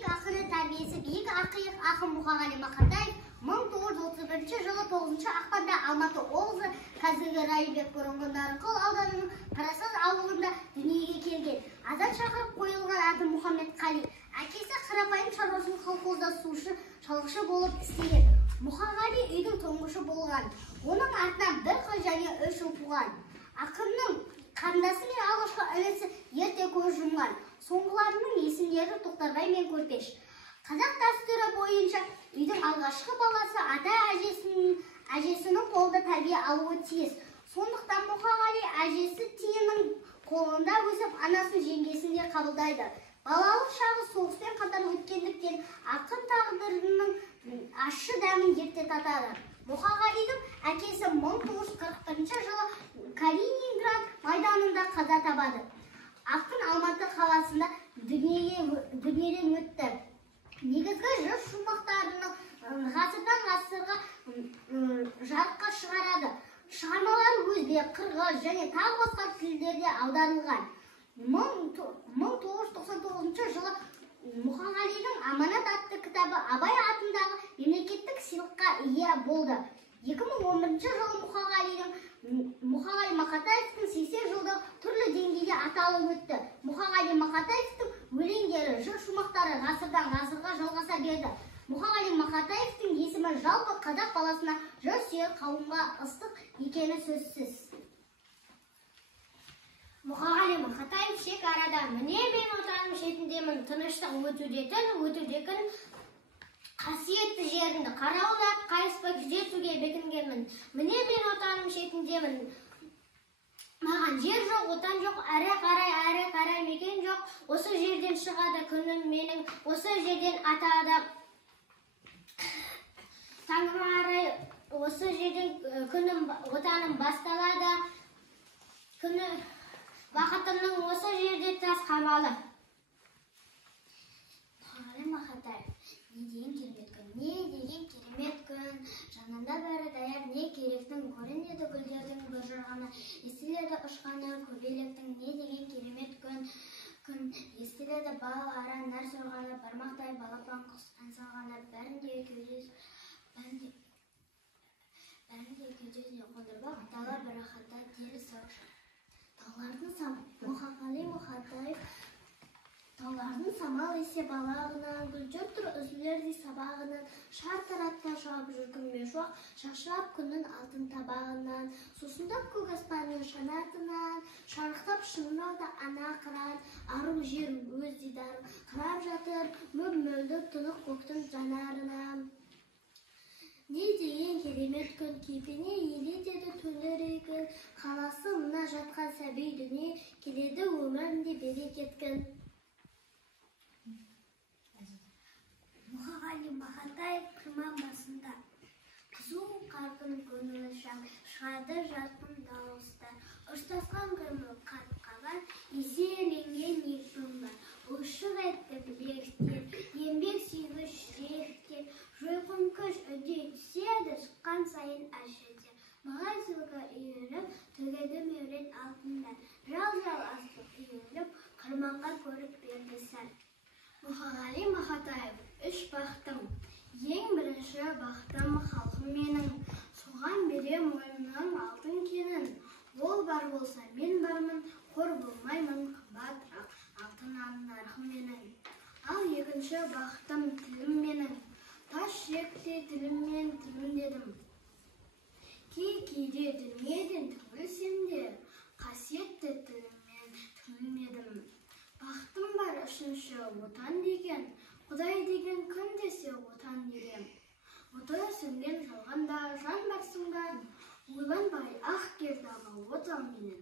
биік ақыны тәрбиесі биік ақиық ақын Мұқағали Мақатаев 1931 жылы 9 ақпанда Алматы облысы қазіргі Райымбек бұрынғы Нарынқол ауданының Қарасаз ауылында дүниеге келген. Азан шақырып қойылған аты Мұхаммед Қали. Әкесі қарапайым шаруашылық колхозда сушы, шалғышы болып істеген. Мұқағали үйдің тұңғышы болған. Оның артынан бір қыз және 3 ұл туған. Ақынның қарындасы мен алғашқы інісі ерте көз жұмған. Соңғыларының есімдері Тоқтарбай мен Көрпеш. Қазақ дәстүрі бойынша үйдің алғашқы баласы ата әжесінің қолында тәрбие алуы тиіс. Сондықтан Мұқағали әжесі Тиеннің қолында өсіп, анасын жеңгесінде қабылдайды. Балалық шағы соғыспен қатар өткендіктен ақын тағдырының ащы дәмін ерте татады. Мұқағалидың әкесі 1941 жылы Калининград майданында қаза табады. Ақын Алматы қаласында дүниеден өтті. Негізгі жыр шумақтарының ғасырдан ғасырға жарыққа шығарады. Шығармалар өзбек, қырғыз және тағы басқа тілдерде аударылған. 1999 жылы Мұқағалидың Аманат атты кітабы Абай атындағы мемлекеттік сыйлыққа ие болды. 2011 жылы Мұқағали Мақатаевтың 80 жылдығы түрлі деңгейде аталып өтті. Мұқағали Мақатаевтың өлеңдері, жыр шумақтары ғасырдан ғасырға жалғаса берді. Мұқағали Мақатаевтың есімі жалпы қазақ баласына жыр сүйер қауымға ыстық екені сөзсіз. Мұқағали Мақатаев шекарада, міне мен отаным шетіндемін, тыныштық өтудекін қасиетті жерінді қарауылап, қайыспай күзетуге бекінгенмін. Міне мен отаным шетіндемін, маған жер жоқ, отан жоқ, әрі қарай мекен жоқ. Осы жерден шығады күнім менің, осы жерден атады таңым арай, осы жерден күнім, отаным басталады, күні бақытымның осы жерде тас қамалы. Мұқағали Мақатаев, не деген керемет күн, жанында бәрі даяр, не керектің, көрінеді гүлдердің бір жырғаны, естіледі ұшқаны көбелектің, не деген керемет күн, естіледі бал ара нәр сорғаны, бармақтай балапан құс ән салғаны, бәрінде кеудесіне қондырбақ, дала бір рахатта дені сауықша. Мұқағали Мақатаев таулардың самал есе балағынан, гүлдер тұр үзілердей сабағынан, шар таратта шағып жүргім мешуақ, шашырап күннің алтын табағынан, сусындап көк аспанның шанатынан, шарықтап шыңырауда ана қыран, ару жер өз дидарын қырап жатыр, мөп-мөлді тұнық көктің жанарынан. Не деген керемет күн, кепене елетеді төңірегін, қаласы мына жатқан сәби дүние, келеді өмірінде берекет күн. Мұқағали Мақатаев қырман басында, қызу қарқын көңілі шам, шығады жарқын дауыстар, ұштасқан кірмі қат-қабат, еселенген екпін бар, ұшық етті білектер, еңбек сүйгіш жүректер, жойқын күш үдей түседі, шыққан сайын әшедер. Мағай сылға үйіріп, төгеді меурет алтындар, жал-жал астық үйіріп, қырманға көріп берді сәл. Мұқағали Мақатаев, 3 бақтым. Ең бірінші бақтым халқым менің, соған берем мойнымның алтын кенін. Ол бар болса мен бармын, қор болмаймын, қымбат алтыннан нарқым менің. Ал екінші бақтым тілім менің, тас жүректе тіліммен тілімдедім. Кейде дүниеден түңілсем де, қасиетті тіліммен түңілмедім. Бақтым бар үшінші отан деген, Құдай деген күн десе отан деген. Оты сөнген жалғанда жан барсыңда, ойланбай ақ кердағы отан менен.